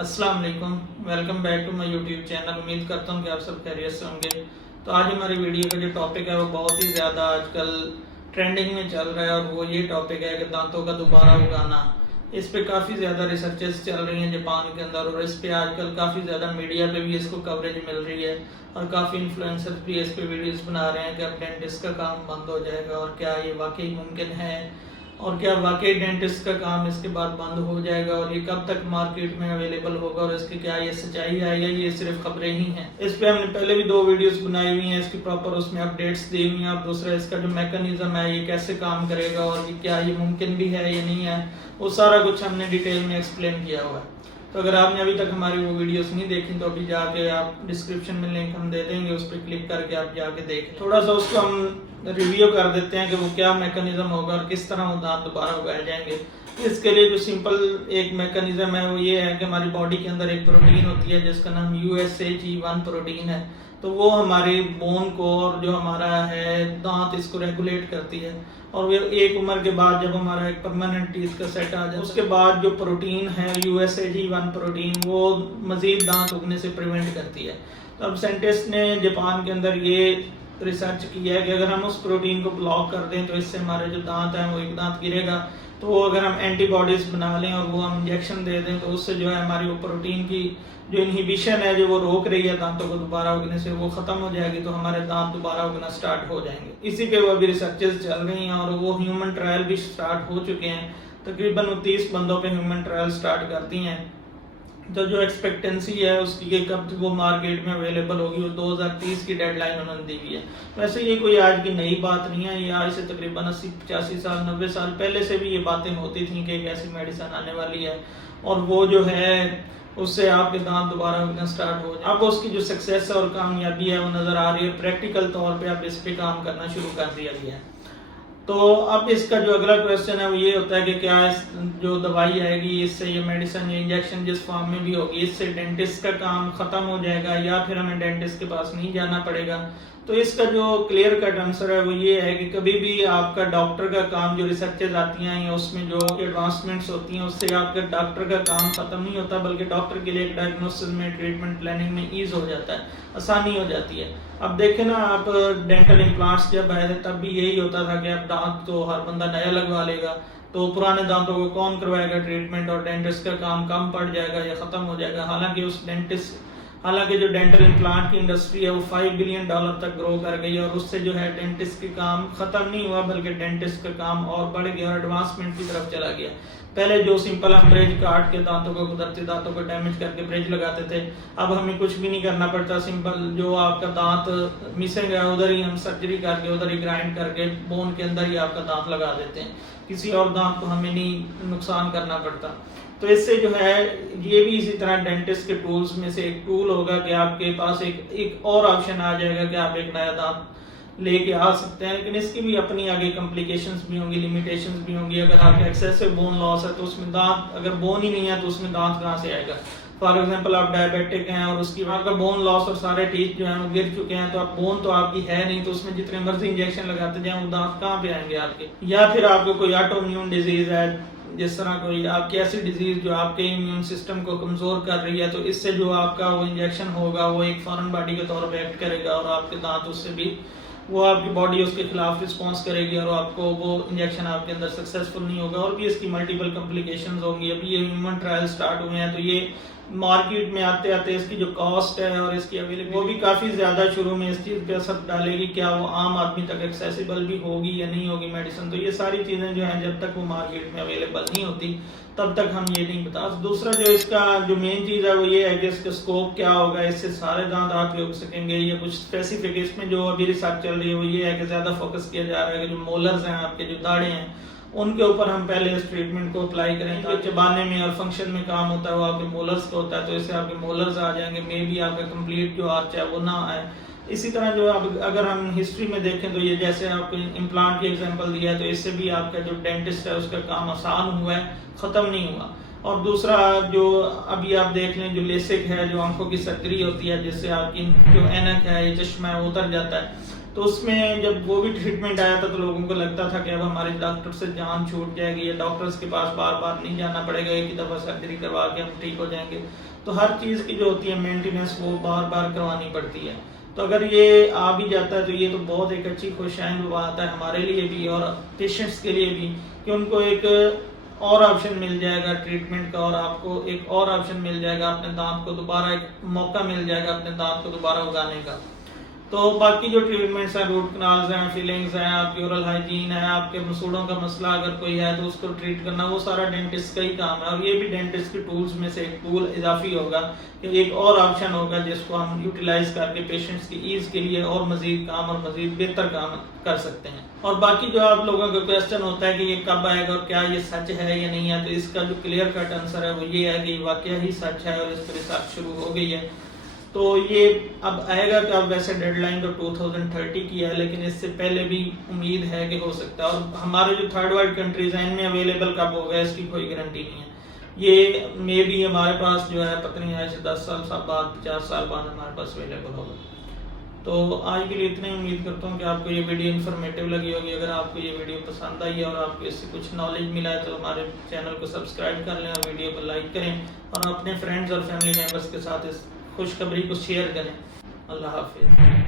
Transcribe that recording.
अस्सलाम वालेकुम, welcome back to my YouTube channel. उम्मीद करता हूँ कि आप सब खैरियत से होंगे। तो आज हमारी वीडियो का जो टॉपिक है वो बहुत ही ज़्यादा आजकल ट्रेंडिंग में चल रहा है और वो ये टॉपिक है कि दांतों का दोबारा उगाना। इस पे काफ़ी ज़्यादा रिसर्चेस चल रही हैं जापान के अंदर, और इस पे आजकल काफ़ी ज़्यादा मीडिया पे भी इसको कवरेज मिल रही है और काफ़ी इन्फ्लुएंसर्स भी इस पे वीडियोस बना रहे हैं कि अब डेंटिस्ट का काम बंद हो जाएगा और क्या ये वाकई मुमकिन है, और क्या वाकई डेंटिस्ट का काम इसके बाद बंद हो जाएगा और ये कब तक मार्केट में अवेलेबल होगा और इसकी क्या ये सच्चाई है या ये सिर्फ खबरें ही हैं। इस पे हमने पहले भी 2 वीडियोस बनाई हुई हैं, इसकी प्रॉपर उसमें अपडेट्स दी हुई हैं, और दूसरा इसका जो मैकेनिज्म है ये कैसे काम करेगा और ये क्या ये मुमकिन भी है या नहीं है, वो सारा कुछ हमने डिटेल में एक्सप्लेन किया हुआ है। तो अगर आपने अभी तक हमारी वो वीडियोस नहीं देखी तो अभी जाके आप डिस्क्रिप्शन में लिंक हम दे देंगे, उस पर क्लिक करके आप जाके देखें। थोड़ा सा उसको हम रिव्यू कर देते हैं कि वो क्या मैकेनिज्म होगा और किस तरह वो दांत दोबारा उगाए जाएंगे। इसके लिए जो सिंपल एक मैकेनिज्म है वो ये है कि हमारी बॉडी के अंदर एक प्रोटीन होती है जिसका नाम USAG1 प्रोटीन है। तो वो हमारी बोन को और जो हमारा है दांत इसको रेगुलेट करती है, और वो एक उम्र के बाद जब हमारा एक परमानेंट टीथ का सेट आ जाए उसके बाद जो प्रोटीन है USAG1 प्रोटीन वो मजीद दांत उगने से प्रिवेंट करती है। तो अब साइंटिस्ट ने जापान के अंदर ये रिसर्च किया है कि अगर हम उस प्रोटीन को ब्लॉक कर दें तो इससे हमारे जो दांत हैं वो एक दांत गिरेगा, तो वो अगर हम एंटीबॉडीज बना लें और वो हम इंजेक्शन दे दें तो उससे जो है हमारी वो प्रोटीन की जो इनहिबिशन है जो वो रोक रही है दांतों को दोबारा उगने से वो खत्म हो जाएगी, तो हमारे दांत दोबारा उगना स्टार्ट हो जाएंगे। इसी पे वो अभी रिसर्चेस चल रही हैं और वो ह्यूमन ट्रायल भी स्टार्ट हो चुके हैं। तकरीबन 30 बंदों पे ह्यूमन ट्रायल स्टार्ट करती हैं। तो जो एक्सपेक्टेंसी है उसकी कि कब वो मार्केट में अवेलेबल होगी वो 2030 की डेडलाइन उन्होंने दी हुई है। वैसे ये कोई आज की नई बात नहीं है, ये आज से तकरीबन 80-85 साल 90 साल पहले से भी ये बातें होती थी कि एक ऐसी मेडिसिन आने वाली है और वो जो है उससे आपके दांत दोबारा उगना स्टार्ट हो जाए। अब उसकी जो सक्सेस और कामयाबी है वो नज़र आ रही है, प्रैक्टिकल तौर पर अब इस पर काम करना शुरू कर दिया गया है। तो अब इसका जो अगला क्वेश्चन है वो ये होता है कि क्या इस जो दवाई आएगी इससे ये मेडिसिन या इंजेक्शन जिस फॉर्म में भी होगी इससे डेंटिस्ट का काम खत्म हो जाएगा या फिर हमें डेंटिस्ट के पास नहीं जाना पड़ेगा। तो इसका जो क्लियर कट आंसर है वो ये है कि कभी भी आपका डॉक्टर का काम जो रिसर्चेज आती हैं या उसमें जो एडवांसमेंट्स होती हैं उससे आपका डॉक्टर का काम खत्म नहीं होता, बल्कि डॉक्टर के लिए एक डायग्नोसिस में ट्रीटमेंट प्लानिंग में ईज हो जाता है, आसानी हो जाती है। अब देखें ना, आप डेंटल इम्प्लांट्स जब आए थे तब भी यही होता था कि अब दांत तो हर बंदा नया लगवा लेगा, तो पुराने दांतों को कौन करवाएगा ट्रीटमेंट और डेंटिस्ट का काम कम पड़ जाएगा या खत्म हो जाएगा। हालांकि जो डेंटल इम्प्लांट की इंडस्ट्री है वो $5 बिलियन तक ग्रो कर गई और उससे जो है डेंटिस्ट के काम खत्म नहीं हुआ बल्कि डेंटिस्ट का काम और बढ़ गया और एडवांसमेंट की तरफ चला गया। पहले जो सिंपल हम ब्रिज काट के दांतों को कुदरती दांतों को डैमेज करके ब्रिज लगाते थे, अब हमें कुछ भी नहीं करना पड़ता। सिंपल जो आपका दांत मिसिंग है उधर ही हम सर्जरी करके उधर ही ग्राइंड करके बोन के अंदर ही आपका दांत लगा देते हैं, किसी और दांत को हमें नहीं नुकसान करना पड़ता। तो इससे जो है ये भी इसी तरह डेंटिस्ट के टूल्स में से एक टूल होगा कि आपके पास एक और ऑप्शन आ जाएगा कि आप एक नया दांत लेके आ सकते हैं, लेकिन इसकी भी अपनी आगे कॉम्प्लिकेशंस भी होंगी, लिमिटेशंस भी होंगी। अगर आपका एक्सेसिव बोन लॉस है तो उसमें दांत, अगर बोन ही नहीं है तो उसमें दांत कहाँ से आएगा। फॉर एग्जांपल आप डायबिटिक हैं और उसकी आपका बोन लॉस और सारे टीथ जो हैं वो गिर चुके हैं, तो आप बोन तो आपकी है नहीं, तो उसमें जितने मर्जी इंजेक्शन लगाते जाएं वो दांत कहाँ पे आएंगे आपके। या फिर आपको कोई ऑटोइम्यून डिजीज है, जिस तरह कोई आपकी ऐसी डिजीज जो आपके इम्यून सिस्टम को कमजोर कर रही है, तो इससे जो आपका वो इंजेक्शन होगा वो एक फॉरेन बॉडी के तौर पे एक्ट करेगा और आपके दांत उससे भी वो आपकी बॉडी उसके खिलाफ रिस्पॉन्स करेगी और आपको वो इंजेक्शन आपके अंदर सक्सेसफुल नहीं होगा और भी इसकी मल्टीपल कॉम्प्लिकेशंस होंगी। अभी ये ह्यूमन ट्रायल स्टार्ट हुए हैं, तो ये मार्केट में आते आते इसकी जो कॉस्ट है और इसकी अवेलेबिलिटी वो भी काफ़ी ज़्यादा शुरू में इस चीज़ पे असर डालेगी, क्या वो आम आदमी तक एक्सेसिबल भी होगी या नहीं होगी मेडिसिन। तो ये सारी चीज़ें जो हैं जब तक वो मार्केट में अवेलेबल नहीं होती तब तक हम ये नहीं बता। दूसरा जो इसका जो मेन चीज़ है वो ये है कि इसका स्कोप क्या होगा, इससे सारे दांत आपके उग सकेंगे या कुछ स्पेसिफिक। इसमें जो अभी रिसर्च चल रही है वो ये है कि ज़्यादा फोकस किया जा रहा है कि जो मोलर्स हैं आपके जो दाढ़े हैं उनके ऊपर हम पहले इस ट्रीटमेंट को अप्लाई करें। तो चबाने में और फंक्शन में काम होता है वो आपके मोलर्स का होता है, तो इससे आपके मोलर्स आ जाएंगे, मे बी आपका कंप्लीट जो आर्च है वो ना आए। इसी तरह जो अब अगर हम हिस्ट्री में देखें तो ये जैसे आपको इम्प्लांट की एग्जांपल दिया है, तो इससे भी आपका जो डेंटिस्ट है उसका काम आसान हुआ है, ख़त्म नहीं हुआ। और दूसरा जो अभी आप देख लें जो लेसिक है, जो आंखों की सर्जरी होती है जिससे आपकी जो ऐनक है ये चश्मा है वो उतर जाता है, तो تو اس میں جب وہ بھی ٹریٹمنٹ آیا تھا تو لوگوں کو لگتا تھا کہ اب ہمارے ڈاکٹر سے جان چھوٹ جائے گی یا ڈاکٹرز کے پاس بار بار نہیں جانا پڑے گا، ایک ہی دفعہ سرجری کروا کے ہم ٹھیک ہو جائیں گے. تو ہر چیز کی جو ہوتی ہے مینٹیننس وہ بار بار کروانی پڑتی ہے. تو اگر یہ آ بھی جاتا ہے تو یہ تو بہت ایک اچھی خوشائند بات ہے ہمارے لیے بھی اور پیشنٹس کے لیے بھی کہ ان کو ایک اور آپشن مل جائے گا ٹریٹمنٹ کا، اور آپ کو ایک اور آپشن مل جائے گا اپنے دانت کو دوبارہ، ایک موقع مل جائے گا اپنے دانت کو دوبارہ اگانے کا. تو باقی جو ٹریٹمنٹس ہیں، روٹ کنالز ہیں، فیلنگز ہیں، آپ کی اورل ہائیجین ہے، آپ کے مسوڑوں کا مسئلہ اگر کوئی ہے تو اس کو ٹریٹ کرنا، وہ سارا ڈینٹسٹ کا ہی کام ہے. اور یہ بھی ڈینٹسٹ کے ٹولز میں سے ایک ٹول اضافی ہوگا کہ ایک اور آپشن ہوگا جس کو ہم یوٹیلائز کر کے پیشنٹس کی ایز کے لیے اور مزید کام اور مزید بہتر کام کر سکتے ہیں. اور باقی جو آپ لوگوں کا کویسچن ہوتا ہے کہ یہ کب آئے گا اور کیا یہ سچ ہے یا نہیں ہے، تو اس کا جو کلیئر کٹ آنسر ہے وہ یہ ہے کہ یہ واقعہ ہی سچ ہے اور اس پر ریسرچ شروع ہو گئی ہے. تو یہ اب آئے گا کہ اب ویسے ڈیڈ لائن تو 2030 کی ہے، لیکن اس سے پہلے بھی امید ہے کہ ہو سکتا ہے. اور ہمارے جو تھرڈ ورلڈ کنٹریز ہیں ان میں اویلیبل کب ہوگا اس کی کوئی گارنٹی نہیں ہے. یہ مے بھی ہمارے پاس جو ہے پتہ نہیں ایسے 10 سال بعد 50 سال بعد ہمارے پاس اویلیبل ہوگا. تو آج کے لیے اتنا ہی. امید کرتا ہوں کہ آپ کو یہ ویڈیو انفارمیٹیو لگی ہوگی. اگر آپ کو یہ ویڈیو پسند آئی ہے اور آپ کو اس سے کچھ نالج ملا ہے تو ہمارے چینل کو سبسکرائب کر لیں اور ویڈیو کو لائک کریں اور اپنے فرینڈز اور فیملی ممبرس کے ساتھ اس خوشخبری کو شیئر کریں. اللہ حافظ.